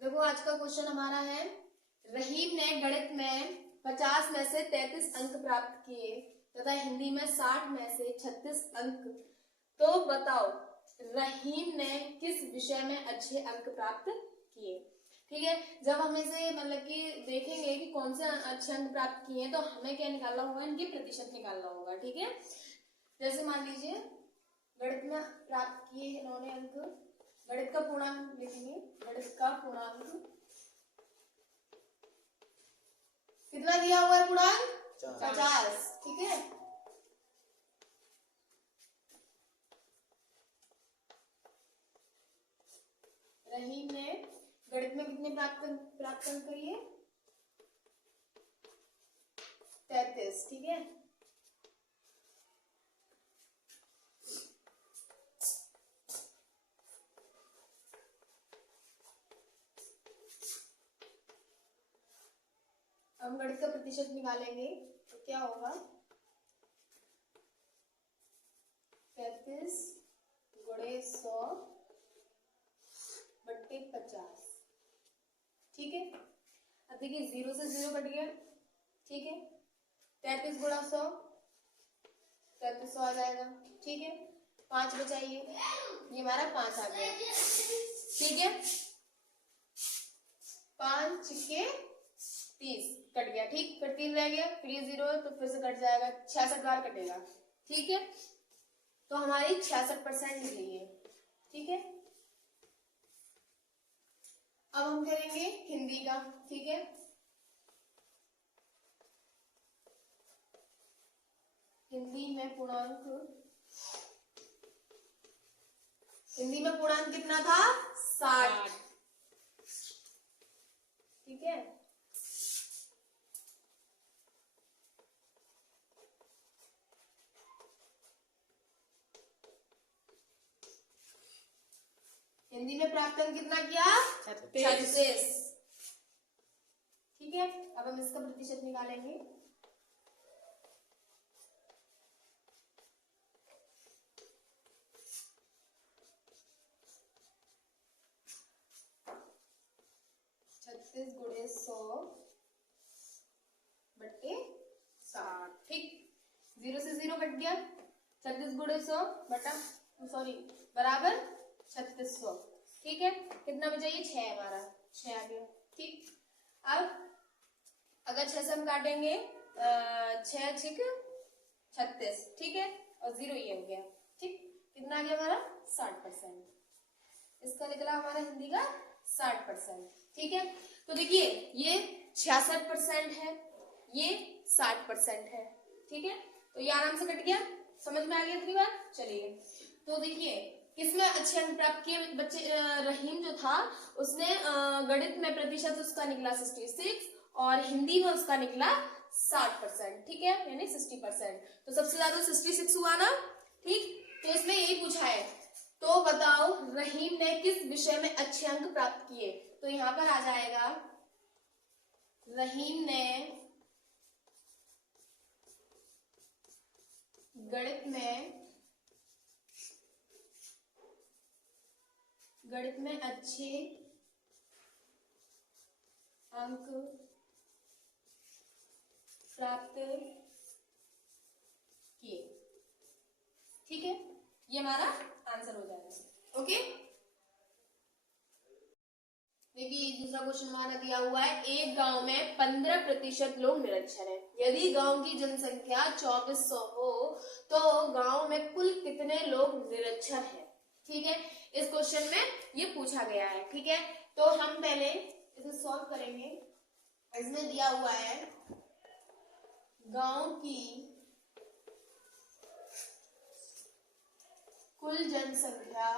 देखो आज का क्वेश्चन हमारा है, रहीम ने गणित में 50 में से 33 अंक प्राप्त किए तथा हिंदी में 60 में से 36 अंक। तो बताओ रहीम ने किस विषय में अच्छे अंक प्राप्त किए। ठीक है, जब हम इसे मतलब कि देखेंगे कि कौन से अच्छे अंक प्राप्त किए तो हमें क्या निकालना होगा, इनके प्रतिशत निकालना होगा। ठीक है, जैसे मान लीजिए गणित में प्राप्त किए इन्होंने अंक, गणित का पूर्णांक लिखेंगे। गणित का पूर्णांक कितना दिया हुआ है? पूर्णांक 50। ठीक है, रहीम ने गणित में कितने प्राप्त अंक करिए? 33। ठीक है, हम गणित का प्रतिशत निकालेंगे तो क्या होगा? 33 गुणे 100 बट्टे 50। ठीक है, अब देखिए 0 से 0 कट गया। ठीक है, 33 गुणा 100 3300 आ जाएगा। ठीक है, 5 बचाइए, ये हमारा 5 आ गया। ठीक है, 5 के 30 कट गया। ठीक, फिर 3 रह गया, फिर ये 0 है तो फिर से कट जाएगा, 66 बार कटेगा। ठीक है, तो हमारी 66% निकली है। ठीक है, अब हम करेंगे हिंदी का। ठीक है, हिंदी में पूर्णांक, हिंदी में पूर्णांक कितना था? 60। ठीक है, हिंदी में प्राप्त अंक कितना किया? 36। ठीक है, अब हम इसका प्रतिशत निकालेंगे। गुणे 100 बट्टे 60। ठीक, 0 से 0 कट गया, 36 गुणे 100 बटा बराबर 3600। ठीक है, कितना बचा? ये 6 हमारा 6 आ गया। ठीक, अब अगर 6 से हम काटेंगे 6 छिक 36। ठीक है, और 0 ये हो गया। ठीक, कितना आ गया हमारा? 60%। इसका निकला हमारा हिंदी का 60%। ठीक है, तो देखिए ये 66% है, ये 60% है। ठीक है, तो ये आराम से कट गया, समझ में आ गया इतनी बात। चलिए, तो देखिए किसमें अच्छे अंक प्राप्त किए बच्चे? रहीम जो था उसने गणित में प्रतिशत उसका निकला 66 और हिंदी में उसका निकला 60%। ठीक है, यानी 60%। तो सबसे ज्यादा 66 हुआ ना। ठीक, तो इसमें यही पूछा है, तो बताओ रहीम ने किस विषय में अच्छे अंक प्राप्त किए। तो यहां पर आ जाएगा रहीम ने गणित में अच्छे अंक प्राप्त किए। ठीक है, ये हमारा आंसर हो जाएगा। ओके, देखिए दूसरा क्वेश्चन हमारा दिया हुआ है, एक गांव में 15% लोग निरक्षर हैं। यदि गांव की जनसंख्या 2400 हो तो गांव में कुल कितने लोग निरक्षर हैं। ठीक है, इस क्वेश्चन में ये पूछा गया है। ठीक है, तो हम पहले इसे सॉल्व करेंगे। इसमें दिया हुआ है गांव की कुल जनसंख्या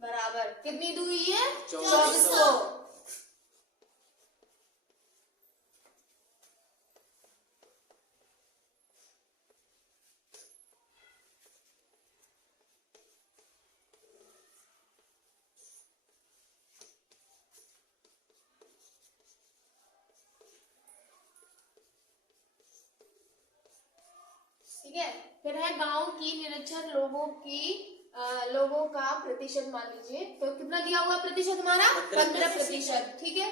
बराबर कितनी दी हुई है? 2400। ठीक है, फिर है गांव की निरक्षर लोगों की लोगों का प्रतिशत मान लीजिए, तो कितना दिया हुआ प्रतिशत हमारा? 15%। ठीक है,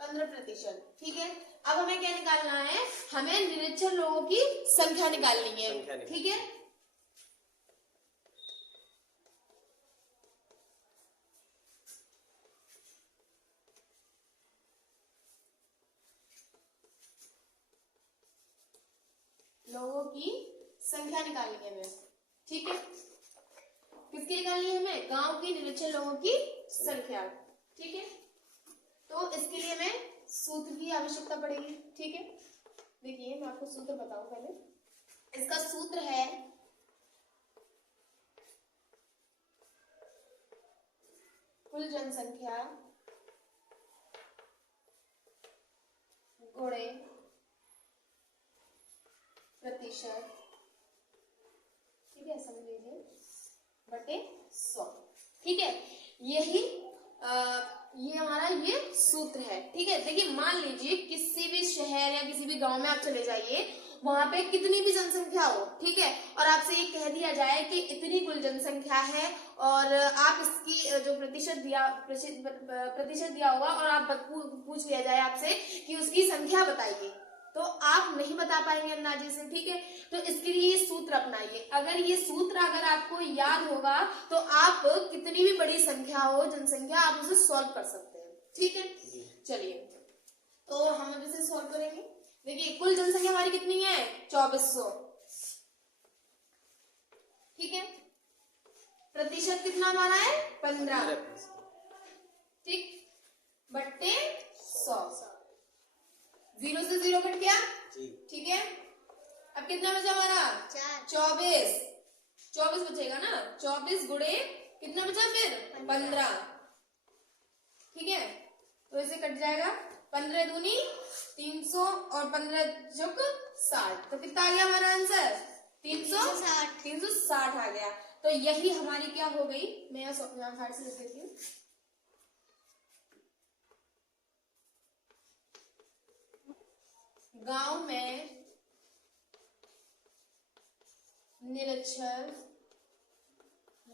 15%। ठीक है, अब हमें क्या निकालना है? हमें निरक्षर लोगों की संख्या निकालनी है। ठीक है, लोगों की संख्या निकालनी है हमें। ठीक है, किसकी निकालनी है हमें? गांव की निरक्षर लोगों की संख्या। ठीक है, तो इसके लिए हमें सूत्र की आवश्यकता पड़ेगी। ठीक है, देखिए मैं आपको सूत्र बताऊं पहले। इसका सूत्र है कुल जनसंख्या गुणे प्रतिशत, ठीक है, समझ लीजिए, बटे 100। ठीक है, यही ये हमारा ये सूत्र है। ठीक है, देखिए मान लीजिए किसी भी शहर या किसी भी गांव में आप चले जाइए, वहां पे कितनी भी जनसंख्या हो, ठीक है, और आपसे ये कह दिया जाए कि इतनी कुल जनसंख्या है और आप इसकी जो प्रतिशत दिया होगा और आप पूछ लिया जाए आपसे कि उसकी संख्या बताइए, तो आप नहीं बता पाएंगे अंदाजे से। ठीक है, तो इसके लिए ये सूत्र अपनाइए। अगर ये सूत्र अगर आपको याद होगा तो आप कितनी भी बड़ी संख्या हो, जनसंख्या, आप उसे सॉल्व कर सकते हैं। ठीक है, चलिए तो हम अब इसे सॉल्व करेंगे। देखिए कुल जनसंख्या हमारी कितनी है? 2400। ठीक है, प्रतिशत कितना हमारा है? 15। ठीक, बट्टे 100। 0 से 0 कट गया। ठीक है, अब कितना बचा हमारा? 24। 24 बचेगा ना, 24 गुणे कितना बचा फिर? 15। ठीक है, तो इसे कट जाएगा, 15 दूनी 300 और 15 चौक 60, तो कितना आ गया हमारा आंसर? 360। 360 आ गया। तो यही हमारी क्या हो गई, मैं यहाँ हार्ड से लिख देती हूँ। गांव में निरक्षर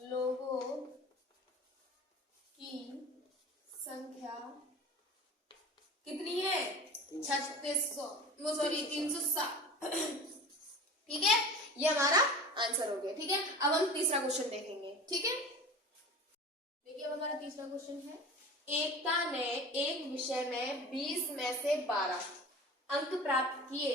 लोगों की संख्या कितनी है? 3600, वो सॉरी 360। ठीक है, ये हमारा आंसर हो गया। ठीक है, अब हम तीसरा क्वेश्चन देखेंगे। ठीक है, देखिए अब हमारा तीसरा क्वेश्चन है, एकता ने एक विषय में 20 में से 12 अंक प्राप्त किए,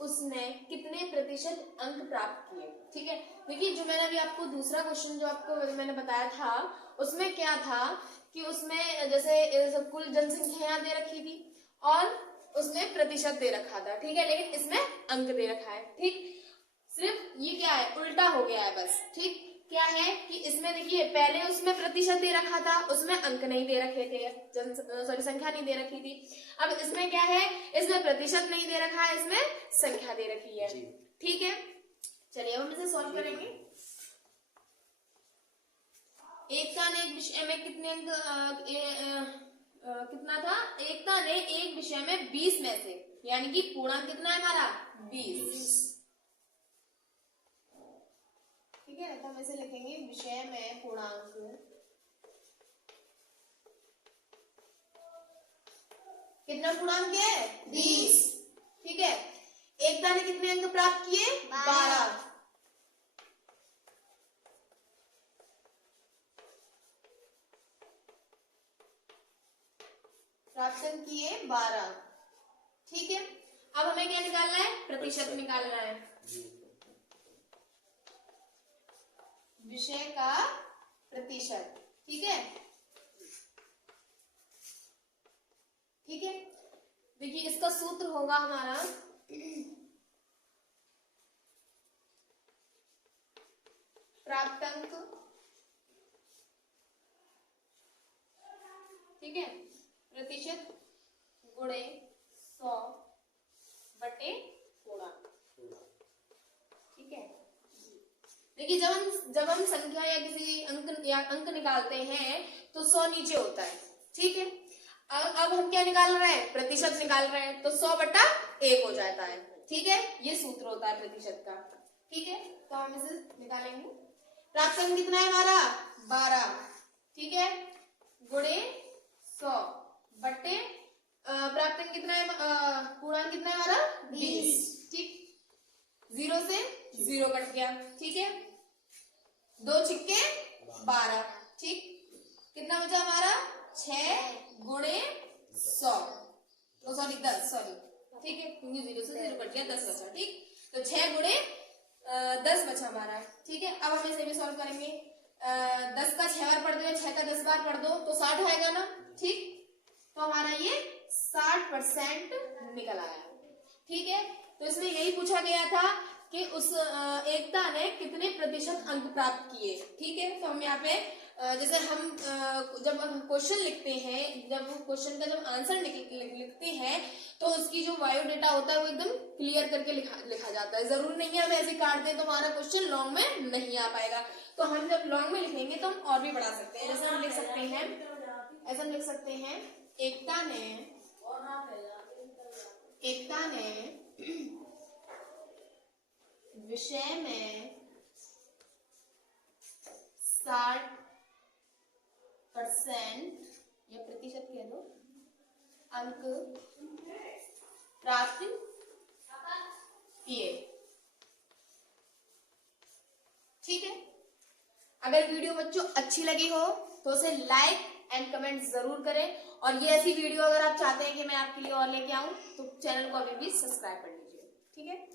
उसने कितने प्रतिशत अंक प्राप्त किए? ठीक है, देखिए जो मैंने अभी आपको दूसरा क्वेश्चन जो आपको मैंने बताया था, उसमें क्या था कि उसमें जैसे कुल जनसंख्या यहाँ दे रखी थी और उसमें प्रतिशत दे रखा था। ठीक है, लेकिन इसमें अंक दे रखा है। ठीक, सिर्फ ये क्या है, उल्टा हो गया है बस। ठीक, क्या है कि इसमें देखिए पहले उसमें प्रतिशत दे रखा था, उसमें अंक नहीं दे रखे थे, संख्या नहीं दे रखी थी। अब इसमें क्या है, इसमें प्रतिशत नहीं दे रखा है, इसमें संख्या दे रखी है। ठीक है, चलिए हम इसे सॉल्व करेंगे। एकता ने एक विषय में कितने अंक कितना था? एकता ने एक विषय में 20 में से, यानी कि पूर्णांक कितना है हमारा? 20। ठीक है, तो हम इसे लिखेंगे विषय में पूर्णांक कितना पूर्णांक है? 20। ठीक है, एकता ने कितने अंक प्राप्त किए? 12। प्राप्त अंक किए 12। ठीक है, अब हमें क्या निकालना है? प्रतिशत निकालना है। विषय का प्रतिशत। ठीक है, ठीक है, देखिए इसका सूत्र होगा हमारा प्राप्तांक, ठीक है, प्रतिशत गुणे 100 बटे पूर्णांक। ठीक है, देखिए जब हम संख्या या किसी अंक निकालते हैं तो 100 नीचे होता है। ठीक है, अब हम क्या निकाल रहे हैं? प्रतिशत निकाल रहे हैं, तो 100 बटा 1 हो जाता है। ठीक है, ये सूत्र होता है प्रतिशत का। ठीक है, तो तो हम इसे निकालेंगे। प्राप्त अंक कितना है हमारा 12, ठीक है, गुणे 100 बटे प्राप्त अंक कितना है, पूर्णांक कितना है हमारा 20, ठीक, 0 से 0 कट गया, ठीक है, 2 छिक्के 12, ठीक, कितना बचा हमारा 6 गुणे 100, तो सॉरी 10, सॉरी, ठीक है, क्योंकि 0 से 0 कट गया 10 बचा, ठीक, तो 6 गुणे 10 बचा हमारा, ठीक है। अब हम इसे भी सॉल्व करेंगे। 10 का 6 बार पढ़ दो, 6 का 10 बार पढ़ दो तो 60 आएगा ना, ठीक, तो हमारा ये 60% निकल आया, ठीक है। तो इसमें यही पूछा गया था कि उस एकता ने कितने प्रतिशत अंक प्राप्त किए, ठीक है। तो हम यहाँ पे जैसे हम जब क्वेश्चन लिखते हैं, जब क्वेश्चन का जब आंसर लिखते हैं तो उसकी जो बायोडेटा होता है वो एकदम क्लियर करके लिखा जाता है। जरूर नहीं है हम ऐसे काट दें तो हमारा क्वेश्चन लॉन्ग में नहीं आ पाएगा। तो हम जब लॉन्ग में लिखेंगे तो हम और भी बढ़ा सकते हैं। जैसे हम लिख सकते हैं, ऐसा हम लिख सकते हैं, एकता ने विषय में 60% या प्रतिशत कह दो अंक प्राप्त किए, ठीक है। अगर वीडियो बच्चों अच्छी लगी हो तो उसे लाइक एंड कमेंट जरूर करें, और ये ऐसी वीडियो अगर आप चाहते हैं कि मैं आपके लिए और लेके आऊं तो चैनल को अभी भी सब्सक्राइब कर लीजिए, ठीक है।